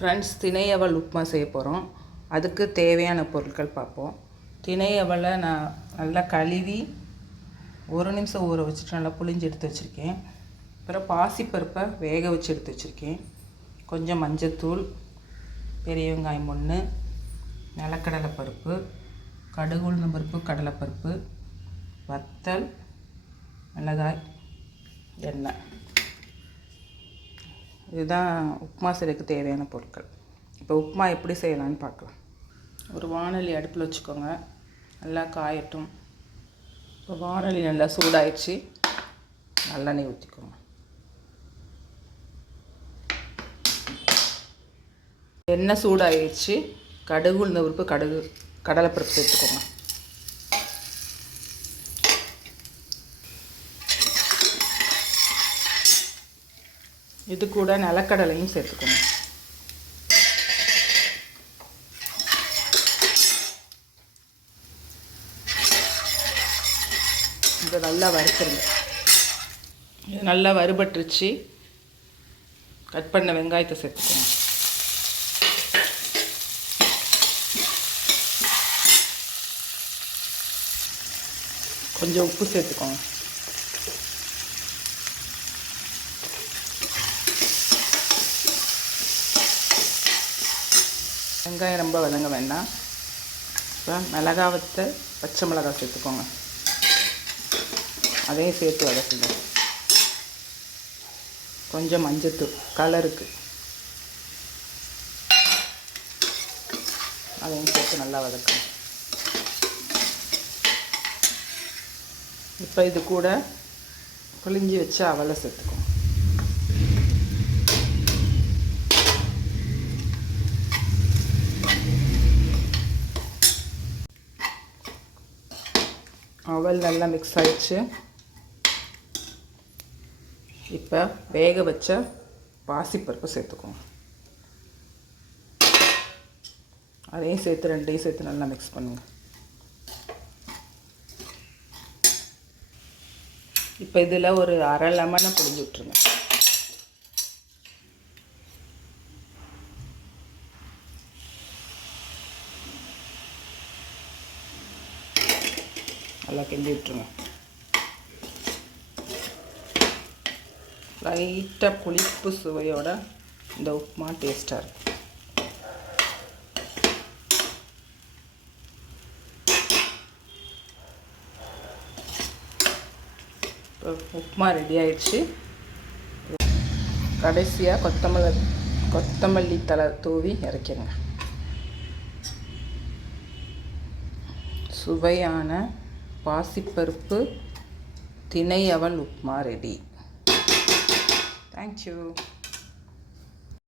Friends, தினை அவல் உப்புமா செய்ய போகிறோம். அதுக்கு தேவையான பொருட்கள் பார்ப்போம். தினை அவலை நான் நல்லா கழுவி 1 நிமிஷம் ஊற வச்சுட்டு நல்லா புளிஞ்சு எடுத்து வச்சுருக்கேன். அப்புறம் பாசிப்பருப்பை வேக வச்சு எடுத்து வச்சுருக்கேன். கொஞ்சம் மஞ்சத்தூள், பெரிய வெங்காயம் 1, நிலக்கடலை பருப்பு, கடுகு உளுந்தம் பருப்பு, கடலைப்பருப்பு, வத்தல், மிளகாய், எண்ணெய். இதுதான் உப்புமா செய்யறதுக்கு தேவையான பொருட்கள். இப்போ உப்புமா எப்படி செய்யலான்னு பார்க்கலாம். ஒரு வாணலி அடுப்பில் வச்சுக்கோங்க, நல்லா காயட்டும். இப்போ வாணலி நல்லா சூடாயிடுச்சு, நல்லெண்ணெய் ஊற்றிக்கோங்க. எண்ணெய் சூடாயிடுச்சு, கடுகு உளுந்த பருப்பு, கடலைப்பருப்பு சேர்த்துக்கோங்க. இது கூட நிலக்கடலையும் சேர்த்துக்கணும். இதை நல்லா வறுத்துருங்க. இது நல்லா வறுபட்டுருச்சு. கட் பண்ண வெங்காயத்தை சேர்த்துக்கணும். கொஞ்சம் உப்பு சேர்த்துக்கோங்க. வெங்காயம் ரொம்ப வதங்க வேண்டாம். இப்போ மிளகாய் வத்தல், பச்சை மிளகாய் சேர்த்துக்கோங்க. அதையும் சேர்த்து வதக்குங்க. கொஞ்சம் மஞ்சத்தூள் கலருக்கு, அதையும் சேர்த்து நல்லா வதக்குங்க. இப்போ இது கூட புளிஞ்சி வச்ச அவலை சேர்த்துக்கோங்க. அவல் நல்லா மிக்ஸ் ஆகிடுச்சு. இப்போ வேக வச்ச பாசிப்பருப்பு சேர்த்துக்கோங்க. அதையும் சேர்த்து ரெண்டையும் சேர்த்து நல்லா மிக்ஸ் பண்ணுங்கள். இப்போ இதில் ஒரு அரை லெமனை புழிஞ்சு விட்ருங்க. நல்லா கிண்டி விட்டுருங்க. லைட்டாக புளிப்பு சுவையோட இந்த உப்புமா டேஸ்ட்டாக இருக்கும். இப்போ உப்புமா ரெடி ஆயிடுச்சு. கடைசியாக கொத்தமல்லி தழை தூவி இறக்கிடுங்க. சுவையான பாசிப்பருப்பு தினை அவல் உப்புமா ரெடி. தேங்க்யூ.